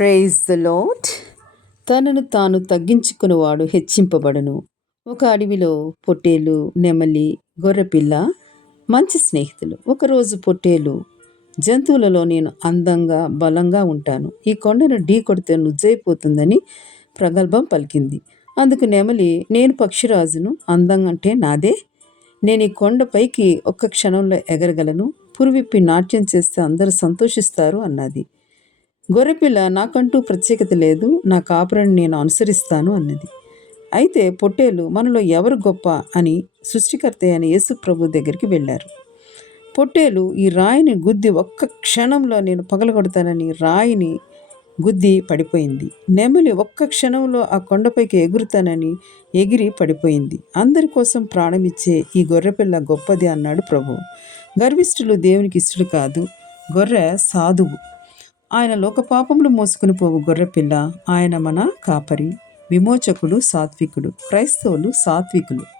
Praise the lot తనను తాను తగ్గించుకునేవాడు హెచ్చింపబడను. ఒక అడవిలో పొట్టేలు నెమలి గొర్రెపిల్ల మంచి స్నేహితులు. ఒకరోజు పొట్టేలు జంతువులలో నేను అందంగా బలంగా ఉంటాను. ఈ కొండను ఢీ కొడితే నుజ్జైపోతుందని ప్రగల్భం పలికింది. అందుకు నెమలి నేను పక్షిరాజును అందం అంటే నాదే. నేను ఈ కొండపైకి ఒక్క క్షణంలో ఎగరగలను. పురివిప్పి నాట్యం చేస్తే అందరూ సంతోషిస్తారు అన్నది. గొర్రెపిల్ల నాకంటూ ప్రత్యేకత లేదు నా కాపురాన్ని నేను అనుసరిస్తాను అన్నది. అయితే పొట్టేలు మనలో ఎవరు గొప్ప అని సృష్టికర్త అయిన యేసు ప్రభు దగ్గరికి వెళ్ళారు. పొట్టేలు ఈ రాయిని గుద్ది ఒక్క క్షణంలో నేను పగలగొడతానని రాయిని గుద్ది పడిపోయింది. నెమలి ఒక్క క్షణంలో ఆ కొండపైకి ఎగురుతానని ఎగిరి పడిపోయింది. అందరి కోసం ప్రాణమిచ్చే ఈ గొర్రెపిల్ల గొప్పది అన్నాడు ప్రభు. గర్విష్ఠులు దేవునికి ఇష్టడు కాదు గొర్రె సాధువు. ఆయన లోకపాపములు మోసుకుని పోవు గొర్రెపిల్ల. ఆయన మన కాపరి విమోచకుడు సాత్వికుడు క్రైస్తవులు సాత్వికులు.